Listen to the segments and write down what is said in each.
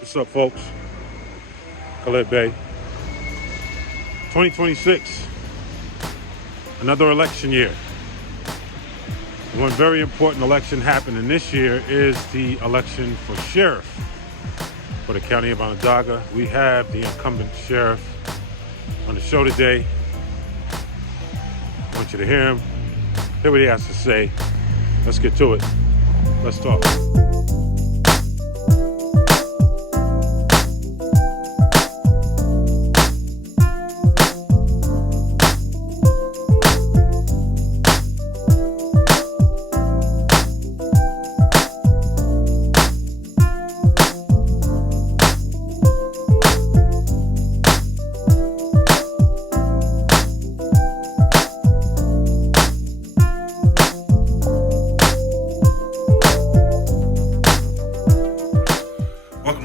What's up, folks? Khalid Bay. 2026, another election year. One very important election happening this year is the election for sheriff for the county of Onondaga. We have the incumbent sheriff on the show today. I want you to hear him, hear what he has to say. Let's get to it. Let's talk.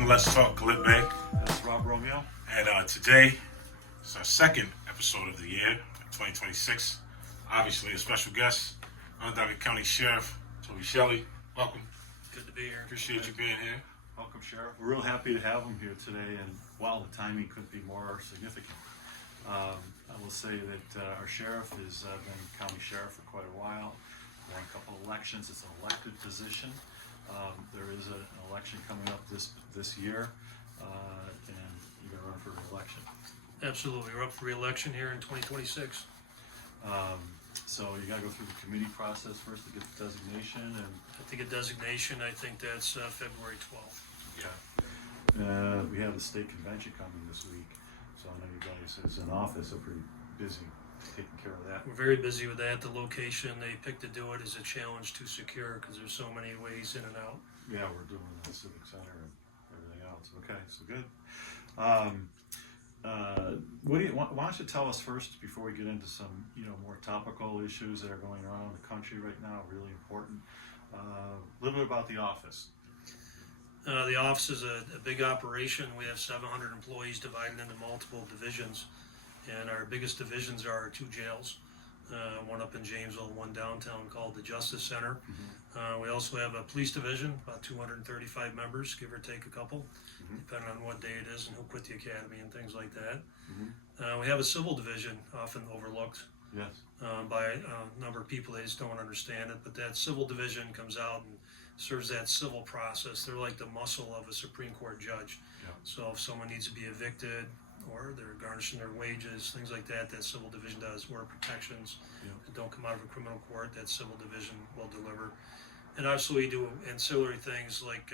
Let's talk Khalid Bay. That's Rob Romeo. And today is our second episode of the year, 2026. Obviously, a special guest, Onondaga County Sheriff Toby Shelley. Welcome. Good to be here. Appreciate you being here. Welcome, Sheriff. We're real happy to have him here today, and while the timing couldn't be more significant. I will say that our sheriff has been county sheriff for quite a while, won a couple of elections. It's an elected position. There is an election coming up this year, and you're going to run for re-election. Absolutely. We're up for re-election here in 2026. So you got to go through the committee process first to get the designation, and To get designation, I think that's February 12th. we have the state convention coming this week. So I know you guys, as an office, are pretty busy taking care of that. We're very busy with that. The location they picked to do it is a challenge to secure because there's so many ways in and out. Yeah, we're doing the Civic Center and everything else. Okay, so good. Why don't you tell us first, before we get into some more topical issues that are going on in the country right now, really important, a little bit about the office. The office is a big operation. We have 700 employees divided into multiple divisions, and our biggest divisions are our two jails. One up in Jamesville, one downtown, called the Justice Center. We also have a police division, about 235 members, give or take a couple, depending on what day it is and who quit the academy and things like that. We have a civil division, often overlooked by a number of people. They just don't understand it, but that civil division comes out and serves that civil process. They're like the muscle of a Supreme Court judge. So if someone needs to be evicted, or they're garnishing their wages, things like that, that civil division does. Order protections that don't come out of a criminal court, that civil division will deliver. And obviously we do ancillary things like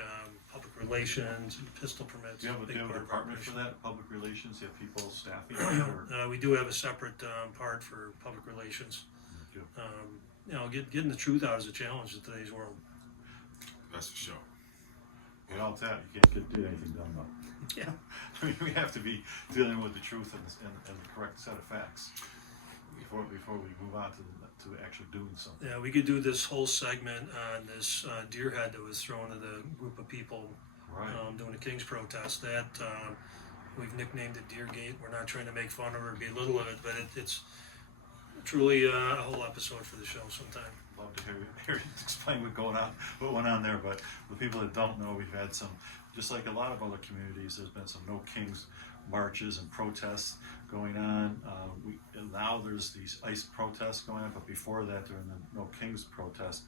public relations, pistol permits. Do you have a department for that, public relations? Do you have people staffing that? We do have a separate part for public relations. Getting the truth out is a challenge in today's world. That's for sure. Without that, you can't do anything done though. Yeah. I mean, we have to be dealing with the truth and the correct set of facts before we move on to actually doing something. Yeah, we could do this whole segment on this deer head that was thrown at a group of people doing a King's protest. That we've nicknamed it Deergate. We're not trying to make fun of it or belittle it, but it's truly a whole episode for the show sometime. Love to hear you explain what went on there. But the people that don't know, we've had some, just like a lot of other communities, there's been some No Kings marches and protests going on. Now there's these ICE protests going on, but before that, during the No Kings protest,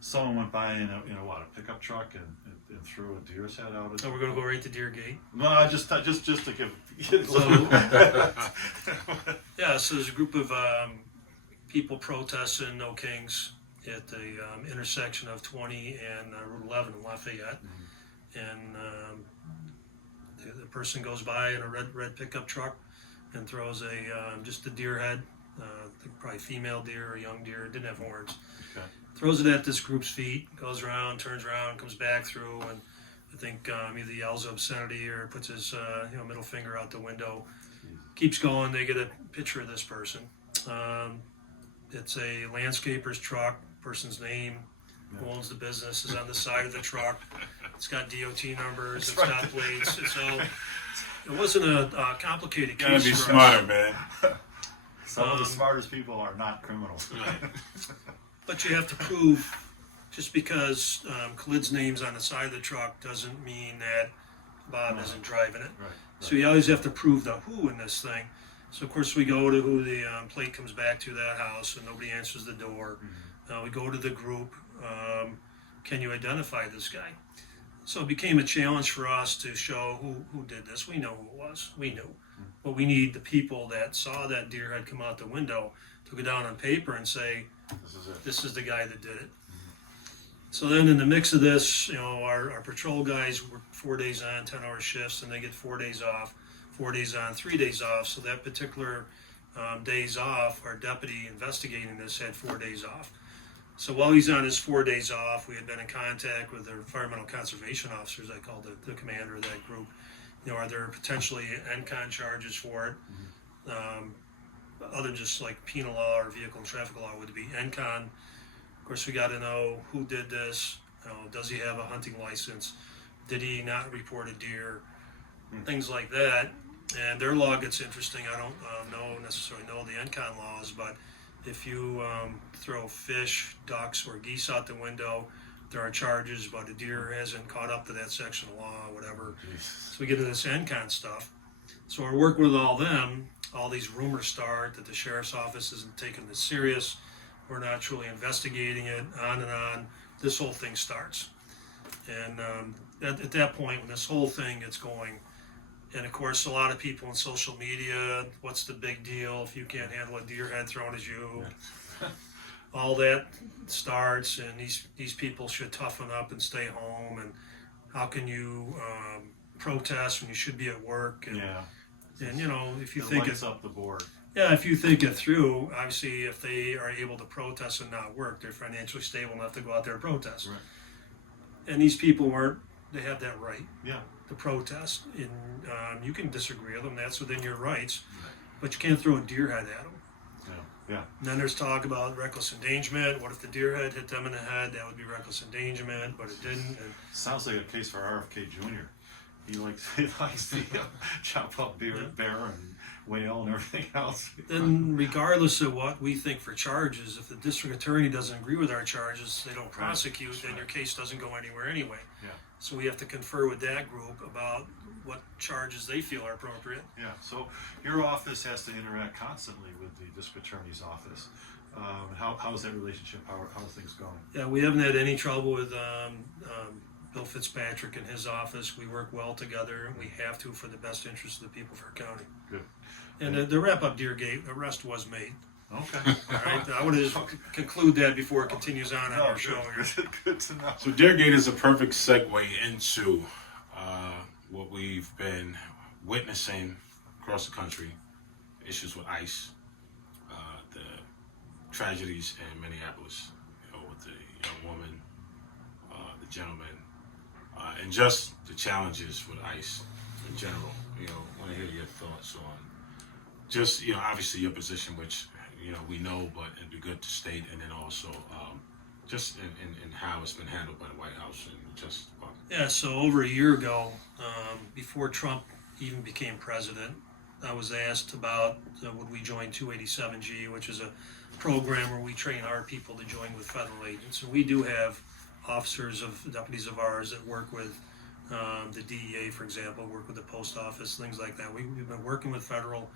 someone went by in a pickup truck and threw a deer's head out. So we're going to go right to Deergate. No, just to give. So there's a group of people protesting No Kings at the intersection of 20 and Route 11 in Lafayette. And the person goes by in a red pickup truck and throws just a deer head, probably female deer or young deer, didn't have horns. Throws it at this group's feet, goes around, turns around, comes back through, and I think either yells obscenity or puts his middle finger out the window. Keeps going. They get a picture of this person. It's a landscaper's truck. Person's name, who owns the business, is on the side of the truck. It's got DOT numbers. It's got plates. It wasn't a complicated case. You gotta be smarter, man. Some of the smartest people are not criminals. Right. But you have to prove, just because Khalid's name's on the side of the truck doesn't mean that Bob isn't driving it. Right. So you always have to prove the who in this thing. So of course we go to who the plate comes back to that house, and nobody answers the door. We go to the group. Can you identify this guy? So it became a challenge for us to show who did this. We know who it was. We knew. But we need the people that saw that deer head come out the window to go down on paper and say, This is it. this is the guy that did it. So then in the mix of this, our patrol guys work 4 days on, 10-hour shifts, and they get 4 days off, 4 days on, 3 days off. So that particular days off, our deputy investigating this had 4 days off. So while he's on his 4 days off, we had been in contact with the environmental conservation officers, I called the commander of that group. Are there potentially NCON charges for it? Other than just like penal law or vehicle and traffic law would be NCON. Of course, we got to know who did this. Does he have a hunting license? Did he not report a deer? Things like that. And their law gets interesting. I don't necessarily know the NCON laws, but if you throw fish, ducks, or geese out the window, there are charges, but a deer hasn't caught up to that section of law, whatever. So we get into this NCON stuff. So we're working with all them. All these rumors start that the sheriff's office isn't taking this serious. We're not truly investigating it, on and on. This whole thing starts. And at that point, when this whole thing gets going, and of course, a lot of people in social media, what's the big deal if you can't handle a deer head thrown at you? All that starts, and these people should toughen up and stay home. And how can you protest when you should be at work? And, and if you think lights up the board. Yeah, if you think it through, obviously, if they are able to protest and not work, they're financially stable enough to go out there and protest. Right. And these people weren't. They have that right. Yeah. To protest, and you can disagree with them. That's within your rights, but you can't throw a deer head at them. Yeah. And then there's talk about reckless endangerment. What if the deer head hit them in the head? That would be reckless endangerment, but it didn't. And Sounds like a case for RFK Jr. He likes to chop up bear and whale and everything else. then, regardless of what we think for charges, if the district attorney doesn't agree with our charges, they don't prosecute, then your case doesn't go anywhere anyway. Yeah. So we have to confer with that group about what charges they feel are appropriate. Yeah. So your office has to interact constantly with the district attorney's office. How's that relationship? How's things going? Yeah, we haven't had any trouble with Bill Fitzpatrick and his office. We work well together, and we have to for the best interest of the people of our county. Good. And the wrap-up Deergate arrest was made. Okay. All right, I would have conclude that before it continues on our show here. Good to know. So Deergate is a perfect segue into what we've been witnessing across the country, issues with ICE, the tragedies in Minneapolis, with the young woman, the gentleman, and just the challenges with ICE in general. I want to hear your thoughts on just, obviously your position, which, we know, but it'd be good to state, and then also just in how it's been handled by the White House and just. Yeah, so over a year ago, before Trump even became president, I was asked about would we join 287G, which is a program where we train our people to join with federal agents. And we do have deputies of ours that work with the DEA, for example, work with the post office, things like that. We've been working with federal,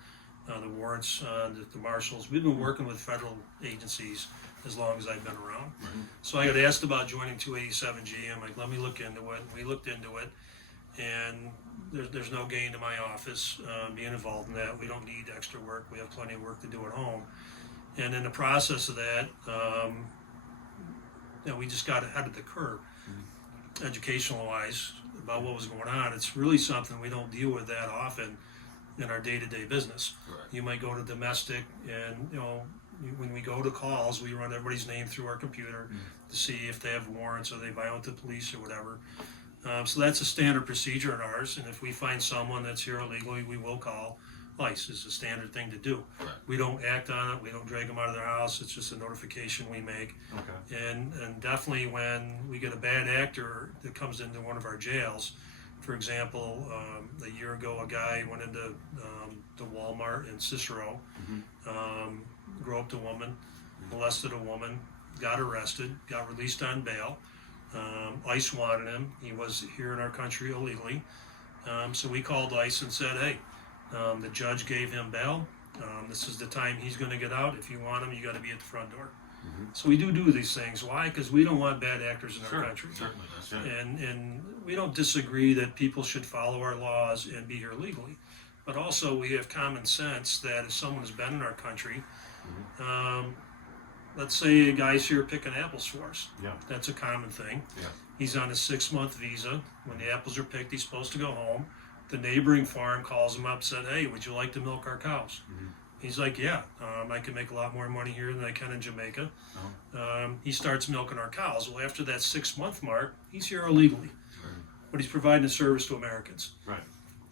the warrants, the marshals. We've been working with federal agencies as long as I've been around. Mm-hmm. So I got asked about joining 287G. I'm like, let me look into it. We looked into it, and there's no gain to my office being involved in that. We don't need extra work. We have plenty of work to do at home. And in the process of that, we just got ahead of the curve, educational-wise, about what was going on. It's really something we don't deal with that often in our day-to-day business. Right. You might go to domestic, and when we go to calls, we run everybody's name through our computer to see if they have warrants or they violate the police or whatever. So that's a standard procedure in ours, and if we find someone that's here illegally, we will call ICE. It's a standard thing to do. Right. We don't act on it. We don't drag them out of their house. It's just a notification we make. Okay. And definitely when we get a bad actor that comes into one of our jails, for example, a year ago, a guy went into the Walmart in Cicero, groped a woman, molested a woman, got arrested, got released on bail. ICE wanted him. He was here in our country illegally. So we called ICE and said, hey, the judge gave him bail. This is the time he's going to get out. If you want him, you got to be at the front door. So we do these things. Why? Because we don't want bad actors in our country. Certainly, that's it. And we don't disagree that people should follow our laws and be here legally. But also we have common sense that if someone has been in our country, let's say a guy's here picking apples for us. Yeah. That's a common thing. Yeah. He's on a 6-month visa. When the apples are picked, he's supposed to go home. The neighboring farm calls him up, said, hey, would you like to milk our cows? He's like, yeah, I can make a lot more money here than I can in Jamaica. He starts milking our cows. Well, after that 6-month mark, he's here illegally, but he's providing a service to Americans. Right.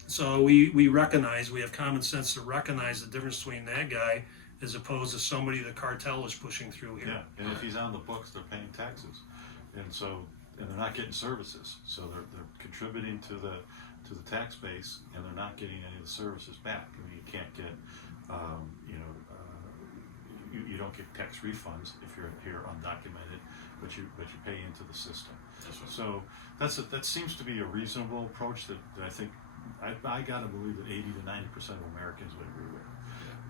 So we recognize, we have common sense to recognize the difference between that guy as opposed to somebody the cartel is pushing through here. Yeah, and if he's on the books, they're paying taxes, and they're not getting services, so they're contributing to the tax base, and they're not getting any of the services back. I mean, you can't get, you don't get tax refunds if you're here undocumented, but you pay into the system. That's right. So that seems to be a reasonable approach that I think I gotta believe that 80 to 90% of Americans would agree with.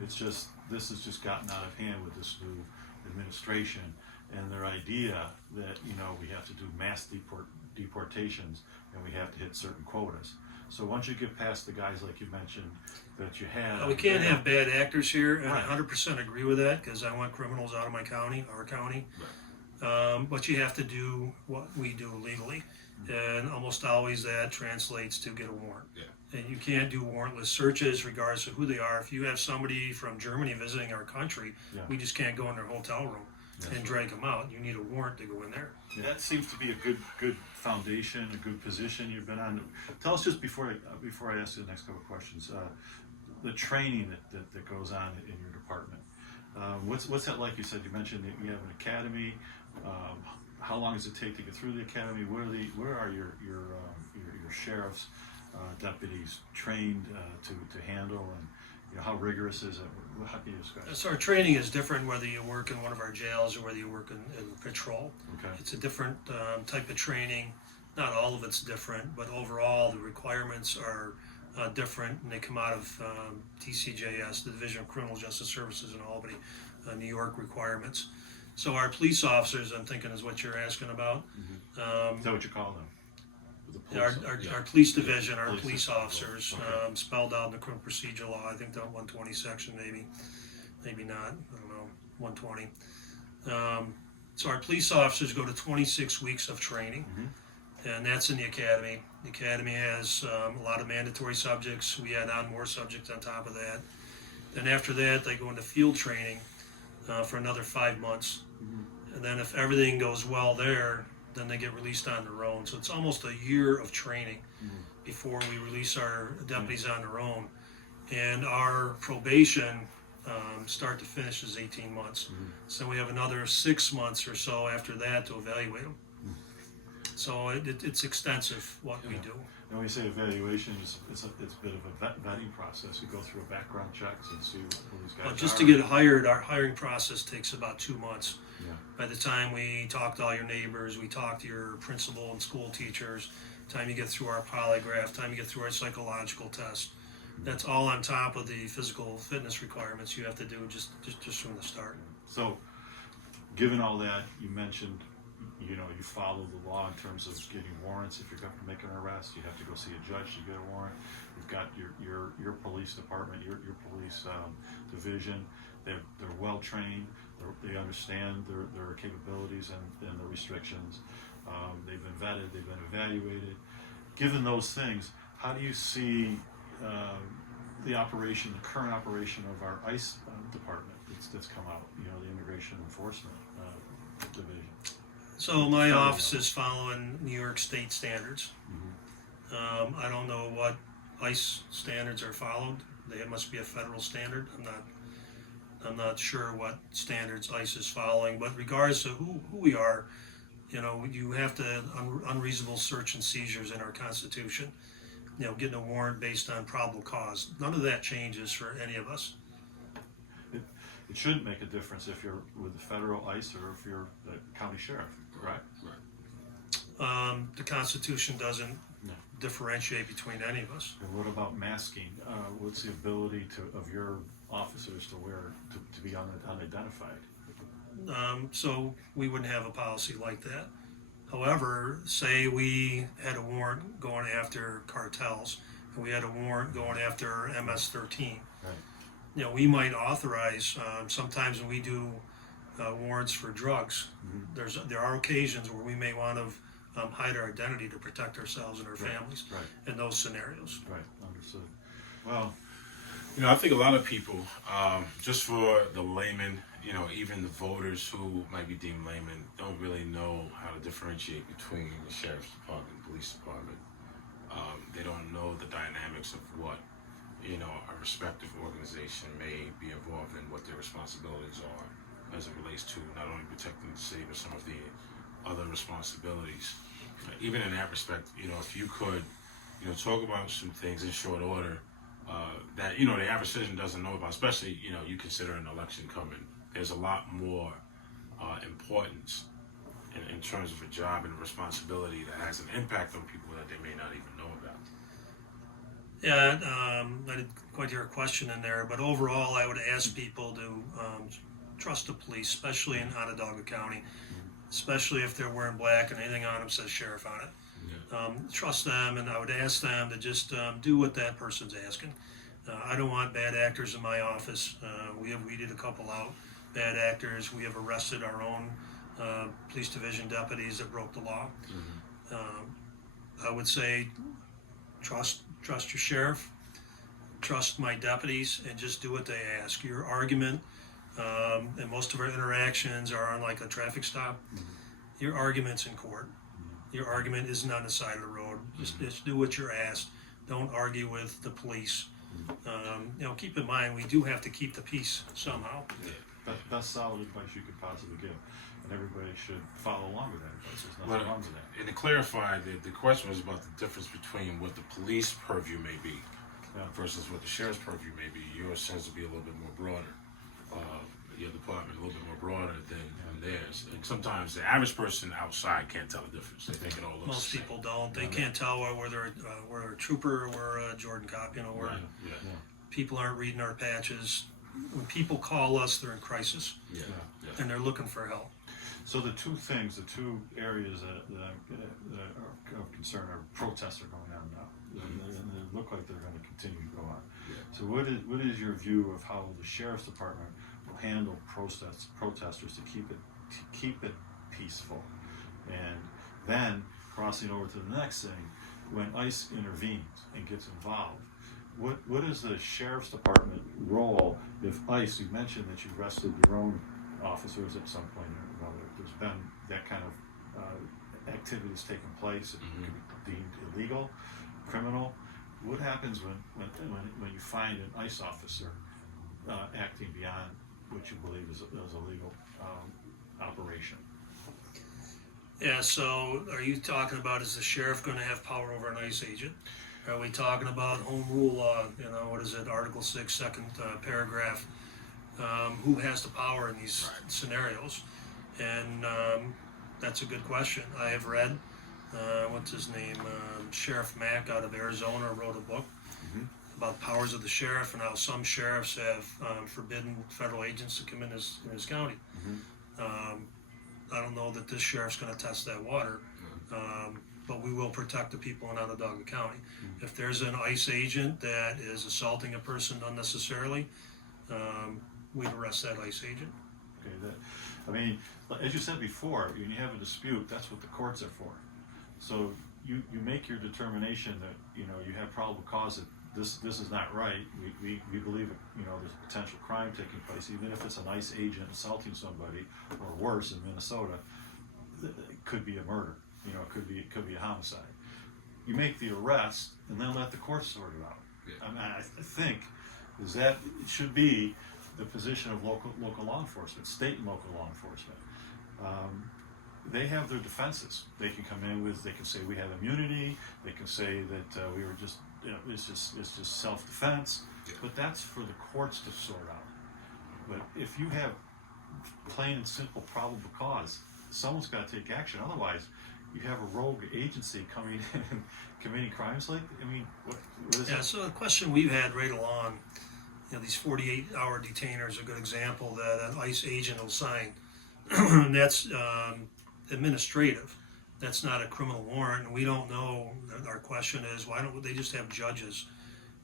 It's just, this has just gotten out of hand with this new administration and their idea that, we have to do mass deportations and we have to hit certain quotas. So once you get past the guys like you mentioned that you have, We can't have bad actors here, and Right. I 100% agree with that because I want criminals out of my county, our county. But you have to do what we do legally, and almost always that translates to get a warrant. Yeah. And you can't do warrantless searches regardless of who they are. If you have somebody from Germany visiting our country, Yeah. we just can't go in their hotel room and drag them out. You need a warrant to go in there. that seems to be a good foundation, a good position you've been on. Tell us just before I ask you the next couple of questions, the training that goes on in your department. What's that like? You mentioned that you have an academy. How long does it take to get through the academy? Where are your sheriff's deputies trained to handle, and how rigorous is it? How can you describe it? So our training is different whether you work in one of our jails or whether you work in patrol. Okay. It's a different type of training. Not all of it's different, but overall the requirements are different, and they come out of TCJS, the Division of Criminal Justice Services in Albany, New York requirements. So our police officers, I'm thinking, is what you're asking about. Is that what you call them? The Our police? police division, our Police police division. officers, Okay. spelled out in the criminal procedure law. I think that 120 section, maybe not. I don't know, 120. So our police officers go to 26 weeks of training, and that's in the academy. The academy has a lot of mandatory subjects. We add on more subjects on top of that. Then after that, they go into field training for another 5 months, and then if everything goes well there, then they get released on their own. So it's almost a year of training before we release our deputies on their own. And our probation, start to finish, is 18 months. So we have another 6 months or so after that to evaluate them. So it's extensive what we do. And when you say evaluation, it's a bit of a vetting process. You go through a background checks and see who these guys Well, are. just to get hired, our hiring process takes about 2 months. Yeah. By the time we talk to all your neighbors, we talk to your principal and school teachers, time you get through our polygraph, time you get through our psychological test, that's all on top of the physical fitness requirements you have to do just from the start. So, given all that, you mentioned, you follow the law in terms of getting warrants. If you're going to make an arrest, you have to go see a judge to get a warrant. You've got your police department, your police division. They're well trained. They understand their capabilities and the restrictions. They've been vetted. They've been evaluated. Given those things, how do you see the current operation of our ICE department that's come out? The Immigration Enforcement Division. So my office is following New York State standards. I don't know what ICE standards are followed. There must be a federal standard. I'm not sure what standards ICE is following, but regardless of who we are, you have to unreasonable search and seizures in our Constitution. Getting a warrant based on probable cause. None of that changes for any of us. It shouldn't make a difference if you're with the federal ICE or if you're the county sheriff, correct? Right. The Constitution doesn't differentiate between any of us. And what about masking? What's the ability of your officers to wear, to be unidentified? So we wouldn't have a policy like that. However, say we had a warrant going after cartels, and we had a warrant going after MS-13. Right. You know, we might authorize, sometimes when we do warrants for drugs, there are occasions where we may want to hide our identity to protect ourselves and our families in those scenarios. Right, understood. Well, You know, I think a lot of people, just for the layman, you know, even the voters who might be deemed laymen, don't really know how to differentiate between the sheriff's department and police department. They don't know the dynamics of what, you know, a respective organization may be involved in, what their responsibilities are as it relates to not only protecting the city, but some of the other responsibilities. Even in that respect, you know, if you could, you know, talk about some things in short order that, you know, the average citizen doesn't know about, especially, you know, you consider an election coming. There's a lot more importance in terms of a job and a responsibility that has an impact on people that they may not even know about. Yeah, I didn't quite hear a question in there, but overall, I would ask people to trust the police, especially in Onondaga County, especially if they're wearing black and anything on them says sheriff on it. Trust them, and I would ask them to just do what that person's asking. I don't want bad actors in my office. We have weeded a couple out, bad actors. We have arrested our own police division deputies that broke the law. I would say trust your sheriff, trust my deputies, and just do what they ask. Your argument, and most of our interactions are on like a traffic stop. Your argument's in court. Your argument isn't on the side of the road. Just do what you're asked. Don't argue with the police. You know, keep in mind, we do have to keep the peace somehow. That's solid advice you could possibly give, and everybody should follow along with that advice. There's nothing wrong with that. And to clarify, the question was about the difference between what the police purview may be versus what the sheriff's purview may be. Yours tends to be a little bit more broader. Your department a little bit more broader than theirs. And sometimes the average person outside can't tell the difference. They think it all looks Most the same. people don't. They can't tell whether we're a trooper or a Jordan cop. You know, people aren't reading our patches. When people call us, they're in crisis and they're looking for help. So the two areas that are of concern are protests are going on now, and they look like they're going to continue to go on. So what is your view of how the sheriff's department will handle protesters to keep it peaceful? And then crossing over to the next thing, when ICE intervenes and gets involved, what is the sheriff's department role if ICE? You mentioned that you arrested your own officers at some point or another. There's been that kind of activities taking place. It could be deemed illegal, criminal. What happens when you find an ICE officer acting beyond what you believe is a legal operation? Yeah, so are you talking about, is the sheriff going to have power over an ICE agent? Are we talking about home rule law, you know, what is it, Article 6, second paragraph? Who has the power in these scenarios? And that's a good question. I have read, what's his name, Sheriff Mack out of Arizona wrote a book about powers of the sheriff and how some sheriffs have forbidden federal agents to come in his county. I don't know that this sheriff's going to test that water, but we will protect the people in Onondaga County. If there's an ICE agent that is assaulting a person unnecessarily, we'd arrest that ICE agent. Okay, I mean, as you said before, when you have a dispute, that's what the courts are for. So you make your determination that, you know, you have probable cause that this is not right. We believe, you know, there's a potential crime taking place, even if it's an ICE agent assaulting somebody, or worse in Minnesota, it could be a murder. You know, it could be a homicide. You make the arrest and then let the courts sort it out. I mean, I think it should be the position of local law enforcement, state and local law enforcement. They have their defenses. They can come in with, they can say we have immunity. They can say that we were just, you know, it's just self-defense. But that's for the courts to sort out. But if you have plain and simple probable cause, someone's got to take action. Otherwise, you have a rogue agency coming in and committing crimes like, I mean, what is Yeah, that? so the question we've had right along, these 48-hour detainers are a good example that an ICE agent will sign. And that's administrative. That's not a criminal warrant. And we don't know. Our question is, why don't they just have judges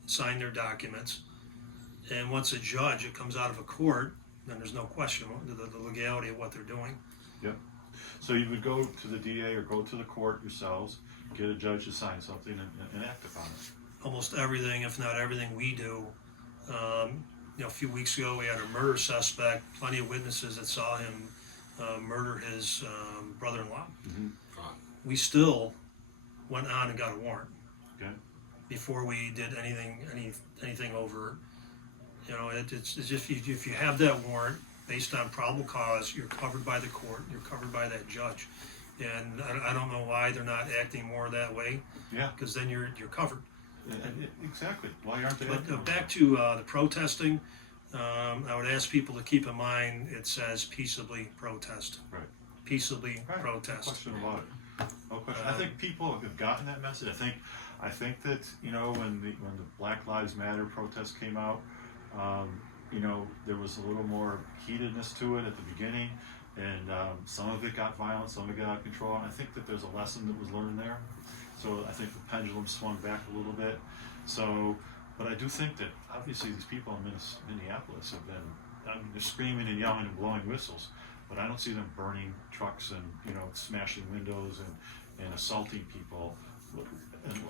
sign their documents? And once a judge, it comes out of a court, then there's no question the legality of what they're doing. Yep. So you would go to the DA or go to the court yourselves, get a judge to sign something and act upon it. Almost everything, if not everything we do. A few weeks ago we had a murder suspect, plenty of witnesses that saw him murder his brother-in-law. Mm-hmm. We still went on and got a warrant Okay. before we did anything overt. It's just if you have that warrant based on probable cause, you're covered by the court, you're covered by that judge. And I don't know why they're not acting more that way. Yeah. Because then you're covered. Exactly. Why aren't they? But back to the protesting, I would ask people to keep in mind it says peaceably protest. Right. Peaceably Right. protest. No question about it. No question. I think people have gotten that message. I think that when the Black Lives Matter protests came out, there was a little more heatedness to it at the beginning, and some of it got violent, some of it got out of control. And I think that there's a lesson that was learned there. So I think the pendulum swung back a little bit. So, but I do think that obviously these people in Minneapolis have been, they're screaming and yelling and blowing whistles, but I don't see them burning trucks and smashing windows and assaulting people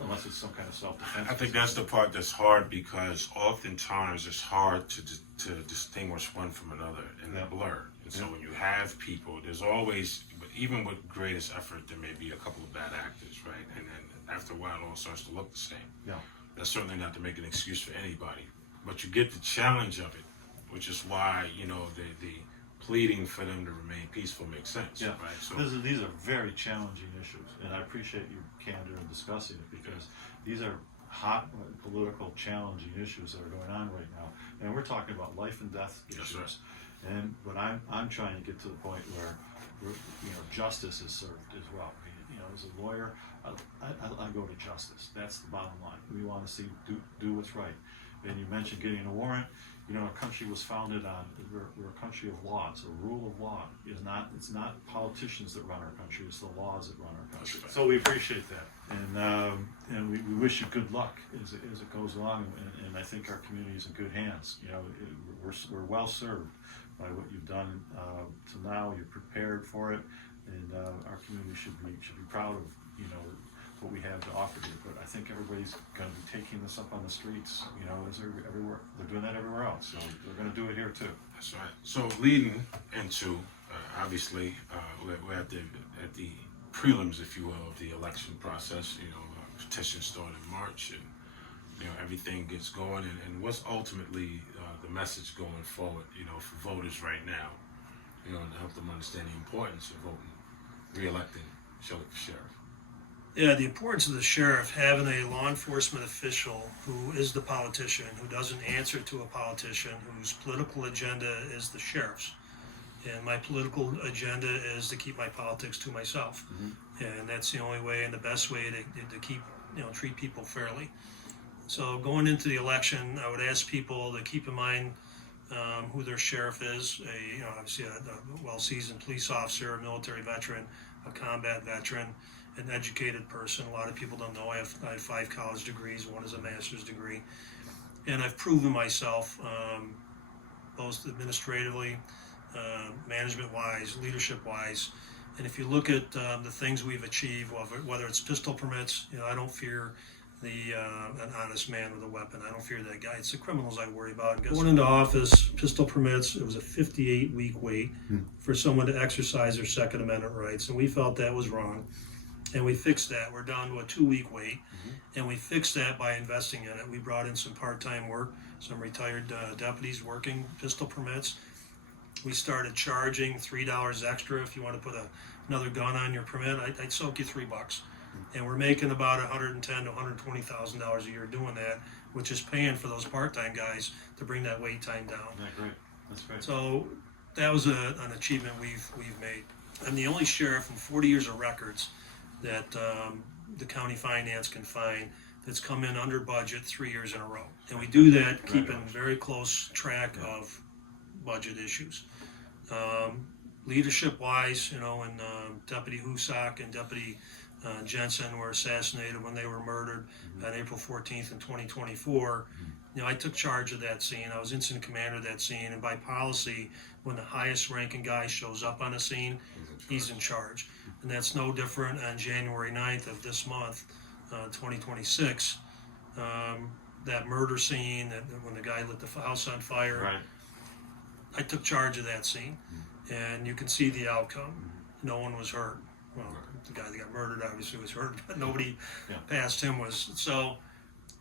unless it's some kind of self-defense. I think that's the part that's hard, because oftentimes it's hard to distinguish one from another in the blur. And so when you have people, there's always, but even with greatest effort, there may be a couple of bad actors, right? And then after a while, it all starts to look the same. Yeah. That's certainly not to make an excuse for anybody, but you get the challenge of it, which is why the pleading for them to remain peaceful makes sense. Yeah. Right. So These are very challenging issues, and I appreciate your candor in discussing it, because these are hot political challenging issues that are going on right now, and we're talking about life and death issues. Yes, But I'm trying to get to the point where justice is served as well. As a lawyer, I go to justice. That's the bottom line. We want to see do what's right. And you mentioned getting a warrant. Our country was founded on, we're a country of laws. A rule of law it's not politicians that run our country, it's the laws that run our country. So we appreciate that, and we wish you good luck as it goes along. And I think our community is in good hands. We're well served by what you've done to now. You're prepared for it, and our community should be proud of what we have to offer you. But I think everybody's going to be taking this up on the streets. As everywhere, they're doing that everywhere else. So they're going to do it here too. that's right. So leading into obviously we're at the prelims, if you will, of the election process. Petitions started in March, and everything gets going. And what's ultimately the message going forward? For voters right now, to help them understand the importance of voting, re-electing Shelley for sheriff. Yeah, the importance of the sheriff having a law enforcement official who is the politician, who doesn't answer to a politician, whose political agenda is the sheriff's. And my political agenda is to keep my politics to myself. Mm-hmm. And that's the only way and the best way to keep, treat people fairly. So going into the election, I would ask people to keep in mind who their sheriff is. Obviously a well-seasoned police officer, a military veteran, a combat veteran, an educated person. A lot of people don't know I have 5 college degrees. One is a master's degree, and I've proven myself both administratively, management-wise, leadership-wise. And if you look at the things we've achieved, whether it's pistol permits, I don't fear an honest man with a weapon. I don't fear that guy. It's the criminals I worry about. Going into office, pistol permits, it was a 58-week wait for someone to exercise their Second Amendment rights, and we felt that was wrong. And we fixed that. We're down to a 2-week wait, and we fixed that by investing in it. We brought in some part-time work, some retired deputies working pistol permits. We started charging $3 extra if you want to put another gun on your permit. I'd soak you $3, and we're making about $110,000 to $120,000 a year doing that, which is paying for those part-time guys to bring that wait time down. Yeah, great. That's great. So that was an achievement we've made. I'm the only sheriff in 40 years of records that the county finance can find that's come in under budget 3 years in a row. And we do that keeping very close track of budget issues. Leadership wise, when Deputy Husak and Deputy Jensen were assassinated when they were murdered on April 14th in 2024, I took charge of that scene. I was incident commander of that scene, and by policy, when the highest ranking guy shows up on a scene, he's in charge. And that's no different on January 9th of this month, 2026. That murder scene, when the guy lit the house on fire, I took charge of that scene, and you can see the outcome. No one was hurt. Well, the guy that got murdered obviously was hurt, but nobody past him was. So,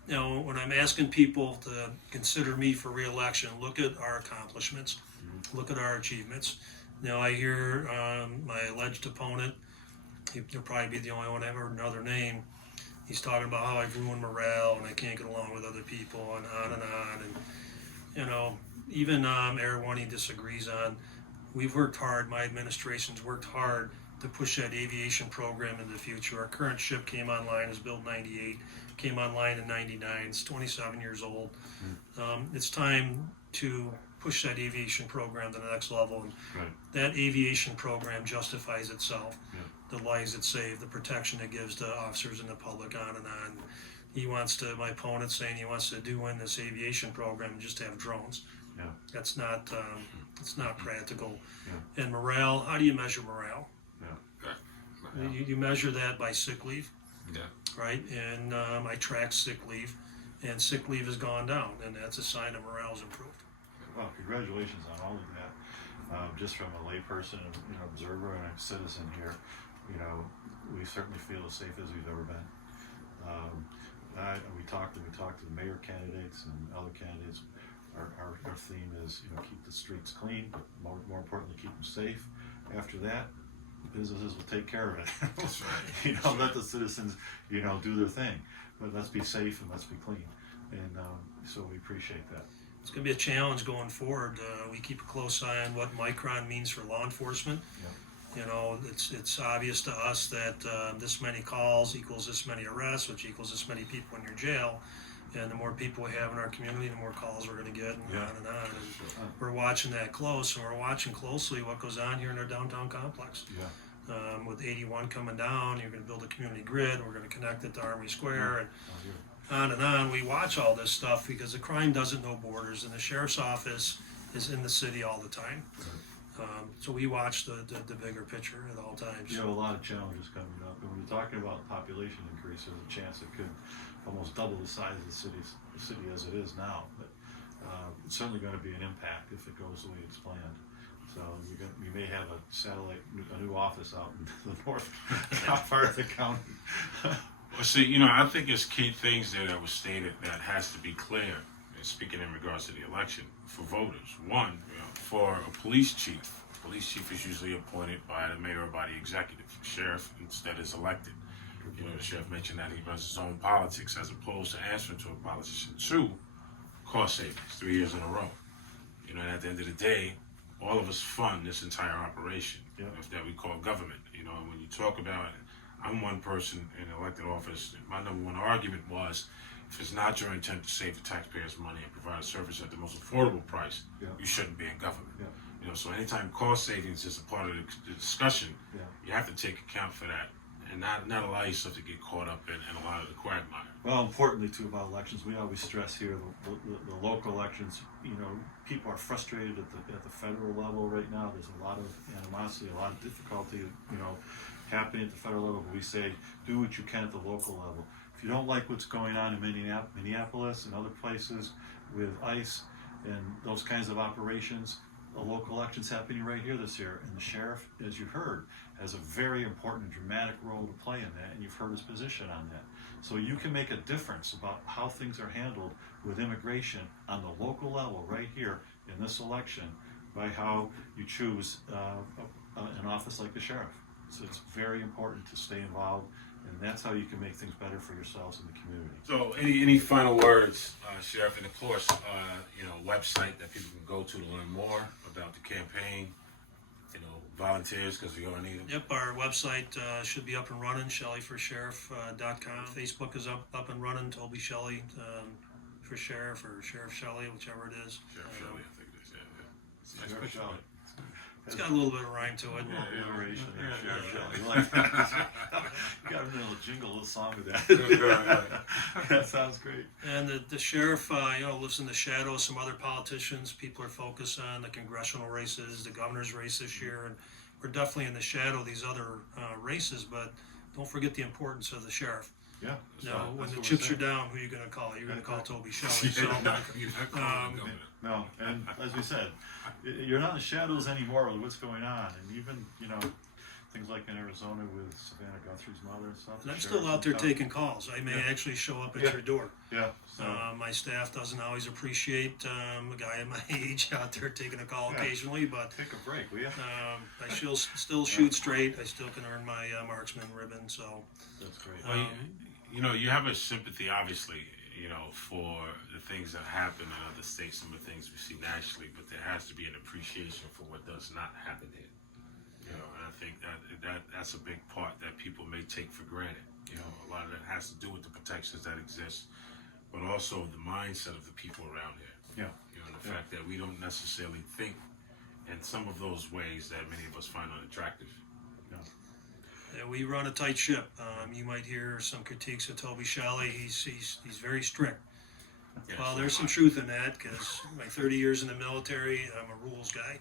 when I'm asking people to consider me for re-election, look at our accomplishments, look at our achievements. I hear my alleged opponent, he'll probably be the only one I've heard another name. He's talking about how I've ruined morale and I can't get along with other people and on and on. And, even Air One he disagrees on. We've worked hard, my administration's worked hard to push that aviation program into the future. Our current ship came online, is built 98, came online in 99, it's 27 years old. It's time to push that aviation program to the next level, and that aviation program justifies itself. The lives it saved, the protection it gives to officers and the public, on and on. My opponent's saying he wants to do in this aviation program and just have drones. That's not, it's not practical. And morale, how do you measure morale? You measure that by sick leave, right? And I track sick leave, and sick leave has gone down, and that's a sign of morale's improved. Well, congratulations on all of that. Just from a layperson, observer, and a citizen here, we certainly feel as safe as we've ever been. We talked to the mayor candidates and other candidates. Our theme is, keep the streets clean, but more importantly, keep them safe. After that, businesses will take care of it. That's right. Let the citizens, do their thing. But let's be safe and let's be clean. And so we appreciate that. It's going to be a challenge going forward. We keep a close eye on what Micron means for law enforcement. It's obvious to us that this many calls equals this many arrests, which equals this many people in your jail. And the more people we have in our community, the more calls we're going to get, and on and on. And we're watching that close, and we're watching closely what goes on here in our downtown complex. With 81 coming down, you're going to build a community grid. We're going to connect it to Armory Square, and on and on. We watch all this stuff because the crime doesn't know borders, and the sheriff's office is in the city all the time. So we watch the bigger picture at all times. You have a lot of challenges coming up, and when you're talking about population increase, there's a chance it could almost double the size of the city as it is now. But it's certainly going to be an impact if it goes the way it's planned. So you may have a new office out in the north part of the county. Well, see, I think it's key things there that was stated that has to be clear. And speaking in regards to the election for voters, one, for a police chief is usually appointed by the mayor or by the executive. The sheriff instead is elected. The sheriff mentioned that he runs his own politics as opposed to answering to a politician. Two, cost savings, 3 years in a row. And at the end of the day, all of us fund this entire operation that we call government. And when you talk about it, I'm one person in elected office. My number one argument was, if it's not your intent to save the taxpayers money and provide a service at the most affordable price, you shouldn't be in government. So anytime cost savings is a part of the discussion, you have to take account for that and not allow yourself to get caught up in a lot of the quagmire. Well, importantly too about elections, we always stress here the local elections. People are frustrated at the federal level right now. There's a lot of animosity, a lot of difficulty, happening at the federal level. But we say, do what you can at the local level. If you don't like what's going on in Minneapolis and other places with ICE and those kinds of operations, a local election's happening right here this year, and the sheriff, as you heard, has a very important and dramatic role to play in that, and you've heard his position on that. So you can make a difference about how things are handled with immigration on the local level right here in this election by how you choose an office like the sheriff. So it's very important to stay involved, and that's how you can make things better for yourselves and the community. So any final words, Sheriff, and of course, website that people can go to learn more about the campaign, volunteers, because we're gonna need them. Yep, our website should be up and running, shelleyforsheriff.com. Facebook is up and running, Toby Shelley for Sheriff, or Sheriff Shelley, whichever it is. Sheriff Shelley, I think it is. Yeah. Sheriff Nice Shelley. It's got a little bit of rhyme to it. Yeah, alliteration there, Sheriff Shelley. You like that? You got a little jingle, a little song with that. That sounds great. And the sheriff, lives in the shadow of some other politicians. People are focused on the congressional races, the governor's race this year, and we're definitely in the shadow of these other races. But don't forget the importance of the sheriff. Yeah. When the chips are down, who are you going to call? You're going to call Toby Shelley. So, No, and as we said, you're not in the shadows anymore with what's going on, and even things like in Arizona with Savannah Guthrie's mother and stuff. and I'm still out there taking calls. I may actually show up at your door. Yeah. So My staff doesn't always appreciate a guy at my age out there taking a call occasionally, but take a break, will you? I still shoot straight. I still can earn my marksman ribbon. So That's great. Well, you have a sympathy, obviously, for the things that happen in other states, some of the things we see nationally, but there has to be an appreciation for what does not happen here. And I think that's a big part that people may take for granted. A lot of that has to do with the protections that exist, but also the mindset of the people around here. Yeah. The fact that we don't necessarily think in some of those ways that many of us find unattractive. we run a tight ship. You might hear some critiques of Toby Shelley. He's very strict. Yes, Well, there's some truth in that, because my 30 years in the military, I'm a rules guy.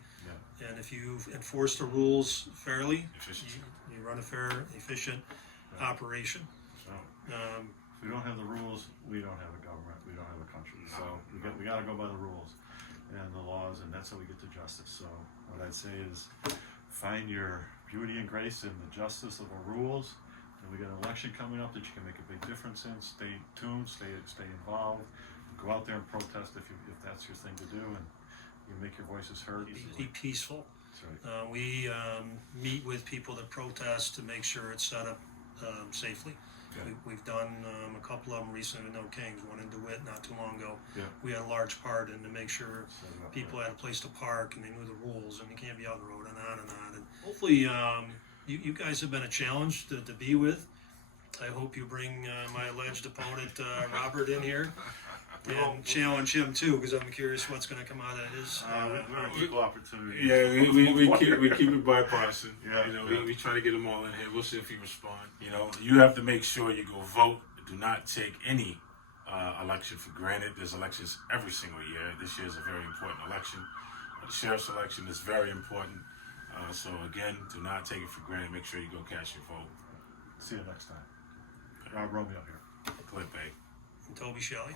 And if you enforce the rules fairly, you run a fair, efficient operation. So if we don't have the rules, we don't have a government. We don't have a country. So we got to go by the rules and the laws, and that's how we get to justice. So what I'd say is find your beauty and grace in the justice of our rules. And we got an election coming up that you can make a big difference in. Stay tuned, stay involved. Go out there and protest if that's your thing to do, and you make your voices heard. Be peaceful. That's right. We meet with people that protest to make sure it's set up safely. We've done a couple of them recently with No Kings, one in DeWitt not too long ago. We had a large part in to make sure people had a place to park and they knew the rules, and you can't be out on the road and on and on. And hopefully you guys have been a challenge to be with. I hope you bring my alleged opponent Robert in here and challenge him too, because I'm curious what's going to come out of his. We're an equal opportunity. Yeah, we keep it bipartisan. Yeah, We try to get them all in here. We'll see if he respond. You have to make sure you go vote. Do not take any election for granted. There's elections every single year. This year is a very important election. The sheriff's election is very important. So again, do not take it for granted. Make sure you go cast your vote. See you next time. Rob Romeo here. Clip A. And Toby Shelley.